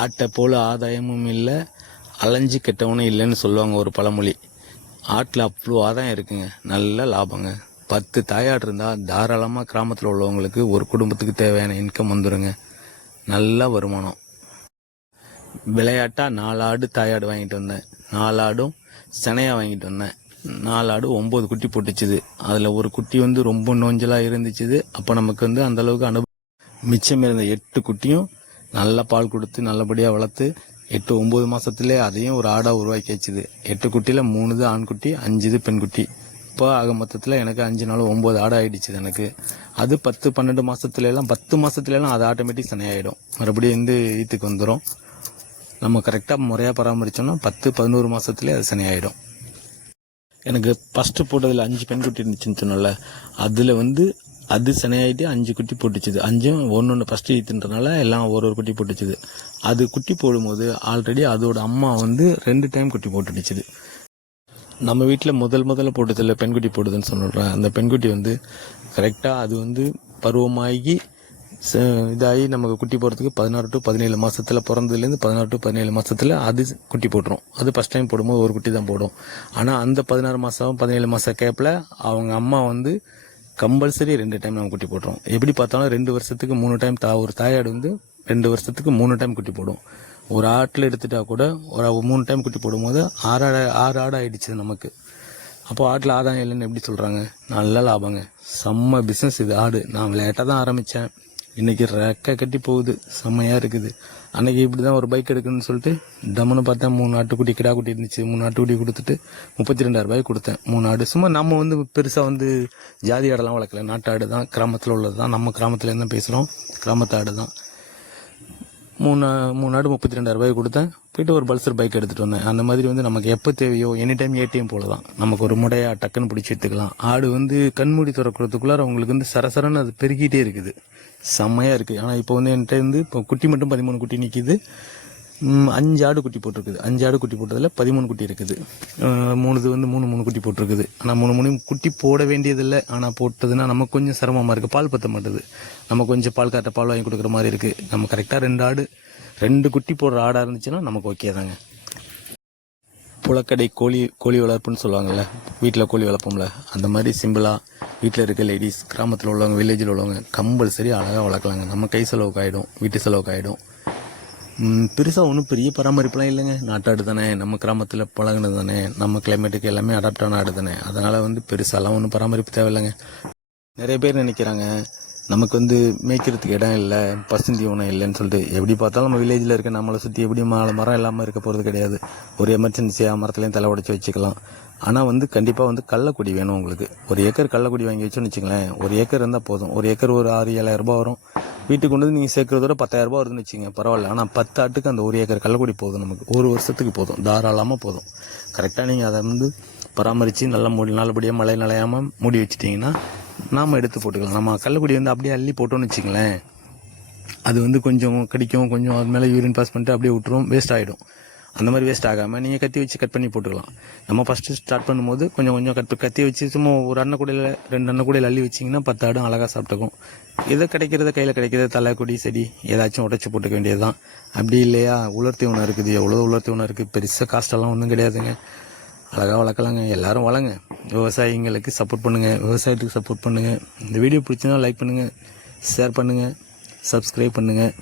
ஆட்டை போல் ஆதாயமும் இல்லை, அலைஞ்சு கெட்டவனும் இல்லைன்னு சொல்லுவாங்க ஒரு பழமொழி. ஆட்டில் அவ்வளோ ஆதாயம் இருக்குங்க, நல்ல லாபங்க. 10 தாயாடு இருந்தால் தாராளமாக கிராமத்தில் உள்ளவங்களுக்கு ஒரு குடும்பத்துக்கு தேவையான இன்கம் வந்துடுங்க, நல்ல வருமானம். விளையாட்டாக 4 ஆடு தாயாடு வாங்கிட்டு வந்தேன், 4 ஆடும் சினையாக வாங்கிட்டு வந்தேன். 4 ஆடு 9 குட்டி போட்டுச்சுது. அதில் ஒரு குட்டி வந்து ரொம்ப நோஞ்சலாக இருந்துச்சுது. அப்போ நமக்கு வந்து அந்தளவுக்கு மிச்சம் இருந்த 8 குட்டியும் நல்லா பால் கொடுத்து நல்லபடியாக வளர்த்து 8-9 மாதத்துலேயே அதையும் ஒரு ஆடாக உருவாக்கி வச்சுது. 8 குட்டியில் 3 ஆண்குட்டி, 5 பெண்குட்டி. இப்போ ஆக மொத்தத்தில் எனக்கு 5 நாள் 9 ஆடு ஆகிடுச்சு எனக்கு. அது 10-12 மாதத்துலலாம் 10 மாதத்துலலாம் அது ஆட்டோமேட்டிக் சனையாயிடும், மறுபடியும் வந்து ஈத்துக்கு வந்துடும். நம்ம கரெக்டாக முறையாக பராமரித்தோம்னா 10-11 மாதத்துலேயே அது சனையாயிடும். எனக்கு ஃபஸ்ட்டு போட்டதில் 5 பெண்குட்டி இருந்துச்சுன்னு சொன்னல, அதில் வந்து அது சனையாயிட்டு 5 குட்டி போட்டுச்சுது. 5ம் ஒன்று ஃபஸ்ட்டு ஈத்துன்றனால எல்லாம் ஒரு குட்டி போட்டுச்சுது. அது குட்டி போடும்போது ஆல்ரெடி அதோட அம்மா வந்து 2 டைம் குட்டி போட்டுடுச்சுது. நம்ம வீட்டில் முதல்ல போட்டதில் பெண்குட்டி போடுதுன்னு சொல்கிறேன். அந்த பெண்குட்டி வந்து கரெக்டாக அது வந்து பருவமாகி இதாகி நமக்கு குட்டி போடுறதுக்கு 16-17 மாதத்தில், பிறந்ததுலேருந்து 16-17 மாதத்தில் அது குட்டி போட்டுரும். அது ஃபஸ்ட் டைம் போடும்போது ஒரு குட்டி தான் போடும். ஆனால் அந்த 16 மாதம் 17 மாதம் கேப்பில் அவங்க அம்மா வந்து கம்பல்சரி 2 டைம் நம்ம குட்டி போட்டுரும். எப்படி பார்த்தாலும் 2 வருஷத்துக்கு 3 டைம் ஒரு தாயாடு வந்து 2 வருஷத்துக்கு 3 டைம் குட்டி போடும். ஒரு ஆட்டில் எடுத்துட்டா கூட ஒரு 3 டைம் குட்டி போடும்போது 6 ஆடு ஆகிடுச்சு நமக்கு. அப்போ ஆட்டில் ஆதாயம் இல்லைன்னு எப்படி சொல்கிறாங்க? நல்ல லாபங்க, செம்ம பிஸ்னஸ் இது. ஆடு நான் விளையாட்டாக தான் ஆரம்பித்தேன், இன்றைக்கி ரெக்கை கட்டி போகுது, செம்மையாக இருக்குது. அன்றைக்கி இப்படி தான் ஒரு பைக் எடுக்கணும்னு சொல்லிட்டு டம்முன்னு பார்த்தேன், 3 ஆட்டுக்குட்டி கிடா குட்டி இருந்துச்சு. 3 ஆட்டுக்குட்டி கொடுத்துட்டு 32,000 கொடுத்தேன். 3 ஆடு. சும்மா நம்ம வந்து பெருசாக வந்து ஜாதி ஆடெல்லாம் வளர்க்கல, நாட்டு ஆடு தான், கிராமத்தில் உள்ளது தான். நம்ம கிராமத்தில் என்ன பேசுகிறோம், கிராமத்து ஆடு தான். 3 ஆடு 32,000 கொடுத்தேன். போயிட்டு ஒரு பல்சர் பைக் எடுத்துகிட்டு வந்தேன். அந்த மாதிரி வந்து நமக்கு எப்போ தேவையோ எனி டைம் ஏடிஎம் போல தான், நமக்கு ஒரு முடையாக டக்குன்னு பிடிச்சி எடுத்துக்கலாம். ஆடு வந்து கண்மூடி திறக்கிறதுக்குள்ளார அவங்களுக்கு வந்து சரசரன்னு அது பெருகிட்டே இருக்குது, செம்மையாக இருக்குது. ஆனால் இப்போ வந்து என்கிட்ட வந்து இப்போ குட்டி மட்டும் 13 குட்டி நிற்கிது. 5 ஆடு குட்டி போட்டிருக்குது. 5 ஆடு குட்டி போட்டதில் 13 குட்டி இருக்குது. 3 வந்து 3 குட்டி போட்டிருக்குது. ஆனால் 3 குட்டி போட வேண்டியதில்லை. ஆனால் போட்டதுன்னா நமக்கு கொஞ்சம் சிரமமாக இருக்குது, பால் பற்ற மாட்டுது. நம்ம கொஞ்சம் பால் காட்ட பால் வாங்கி கொடுக்குற மாதிரி இருக்குது. நம்ம கரெக்டாக 2 ஆடு 2 குட்டி போடுற ஆடாக இருந்துச்சுன்னா நமக்கு ஓகே தாங்க. புழக்கடை கோழி வளர்ப்புன்னு சொல்லுவாங்கள்ல, வீட்டில் கோழி வளர்ப்போம்ல, அந்த மாதிரி சிம்பிளாக வீட்டில் இருக்க லேடிஸ், கிராமத்தில் உள்ளவங்க, வில்லேஜில் உள்ளவங்க கம்பல்சரி அழகாக வளர்க்கலாங்க. நம்ம கை செலவுக்கு ஆகிடும், வீட்டு செலவுக்கு ஆகிடும். பெருசாக ஒன்றும் பெரிய பராமரிப்புலாம் இல்லைங்க. நாட்டாடு தானே, நம்ம கிராமத்தில் பழகினது தானே, நம்ம கிளைமேட்டுக்கு எல்லாமே அடாப்ட் ஆன ஆடு தானே. அதனால் வந்து பெருசாலாம் ஒன்றும் பராமரிப்பு தேவையில்லைங்க. நிறைய பேர் நினைக்கிறாங்க நமக்கு வந்து மேய்க்கிறதுக்கு இடம் இல்லை, பசுந்தி ஒன்றும் இல்லைன்னு சொல்லிட்டு. எப்படி பார்த்தாலும் நம்ம வில்லேஜில் இருக்க நம்மளை சுற்றி எப்படி மரம் இல்லாமல் இருக்க போகிறது கிடையாது. ஒரு எமர்ஜென்சியாக மரத்துலேயும் தலை உடச்சி வச்சுக்கலாம். ஆனால் வந்து கண்டிப்பாக வந்து கள்ளக்குடி வேணும் உங்களுக்கு. 1 ஏக்கர் கள்ளக்குடி வாங்கி வச்சோன்னு வச்சுங்களேன், 1 ஏக்கர் இருந்தால் போதும். 1 ஏக்கர் ஒரு 6-7,000 வரும். வீட்டுக்கு கொண்டு வந்து நீங்கள் சேர்க்குறதோட 10,000 வருதுன்னு வச்சுங்க, பரவாயில்ல. ஆனால் 10 ஆட்டுக்கு அந்த 1 ஏக்கர் கள்ளக்குடி போதும் நமக்கு, ஒரு வருஷத்துக்கு போதும், தாராளமாக போதும். கரெக்டாக நீங்கள் அதை வந்து பராமரித்து நல்லா நல்லபடியாக மழை நனையாமல் மூடி வச்சிட்டிங்கன்னா நாம் எடுத்து போட்டுக்கலாம். நம்ம கள்ளக்குடி வந்து அப்படியே அள்ளி போட்டோன்னு வச்சுங்களேன், அது வந்து கொஞ்சம் கடிக்கும், கொஞ்சம் அது மேலே யூரின் பாஸ் பண்ணிட்டு அப்படியே விட்டுரும், வேஸ்ட் ஆகிடும். அந்த மாதிரி வேஸ்ட் ஆகாமல் நீங்கள் கத்தி வச்சு கட் பண்ணி போட்டுக்கலாம். நம்ம ஃபஸ்ட்டு ஸ்டார்ட் பண்ணும்போது கொஞ்சம் கத்தி வச்சு சும்மா ஒரு அன்னக்கூடையில் 2 அன்னக்கூடையில் அள்ளி வச்சிங்கன்னா 10 ஆடும் அழகாக சாப்பிட்டுக்கும். கையில் கிடைக்கிறத தலைக்குடி செடி ஏதாச்சும் உடைச்சி போட்டுக்க வேண்டியது தான். அப்படி இல்லையா, உலர்த்தி ஒன்று இருக்குது, எவ்வளோ உலர்த்தி ஒன்று இருக்குது, பெருசாக காஸ்டெல்லாம் ஒன்றும் கிடையாதுங்க. அழகாக வளர்க்கலாங்க. எல்லோரும் வளங்க, விவசாயிங்களுக்கு சப்போர்ட் பண்ணுங்கள், விவசாயத்துக்கு சப்போர்ட் பண்ணுங்கள். இந்த வீடியோ பிடிச்சினா லைக் பண்ணுங்கள், ஷேர் பண்ணுங்கள், சப்ஸ்கிரைப் பண்ணுங்கள்.